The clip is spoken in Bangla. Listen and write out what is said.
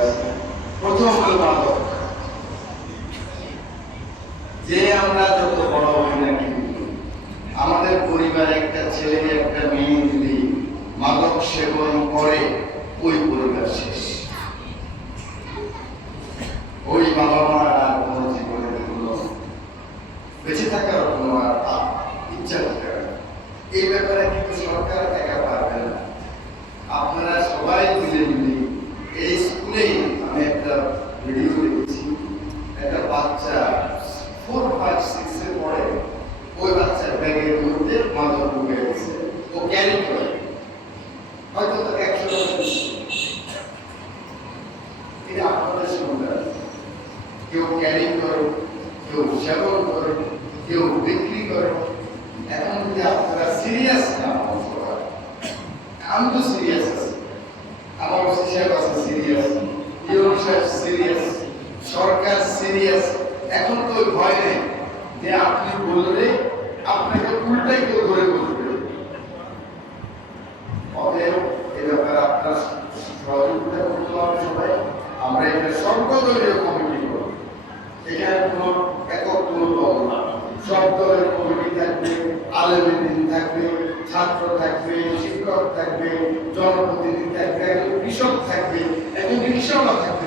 আছে। প্রথম হলো মাদক। যে আমরা যত বড় হই না কিন্তু আমাদের পরিবারে একটা ছেলে একটা মেয়ে যদি মাদক সেবন করে ওই পরিবার শেষ। ওই বাবা মার আর কোনো জীবনের কোনো বেঁচে থাকার কোনো আর ইচ্ছা থাকে না। এই ব্যাপারে কিন্তু সরকার একা পারবে না। আপনারা সবাই মিলে মিলে এই স্কুলেই আমি একটা ভিডিও দেখেছি, একটা বাচ্চা 4, 5, 6 এ পড়ে, ওই বাচ্চার ব্যাগের মধ্যে মাদক ঢুকে গেছে, ও ক্যারি করে, হয়তো তার 100 টাকা। এটা আপনাদের সন্তান, কেউ ক্যারি করে, কেউ সেবন করে, কেউ বিক্রি করে। এখন যদি আপনারা সিরিয়াস না হন, আমি তো সিরিয়াস আছি, আমার সাহেব আছে সিরিয়াস, ইউরোপ সাহেব সিরিয়াস, সরকার সিরিয়াস। এখন তো ভয় নেই যে আপনি বললে আপনাকে উল্টাই কেউ ধরে বলবে। অতএব এ ব্যাপারে আপনার সহযোগিতা করতে হবে সবাই। আমরা এটা সর্বদলীয় কমিটি করব, এখানে কোনো একক কোনো দল না, সব দলের কমিটি থাকবে, আলেম থাকবে, ছাত্র থাকবে, শিক্ষক থাকবে, জনপ্রতিনিধি থাকবে, একজন কৃষক থাকবে, একজন রিক্সাওয়ালা থাকবে।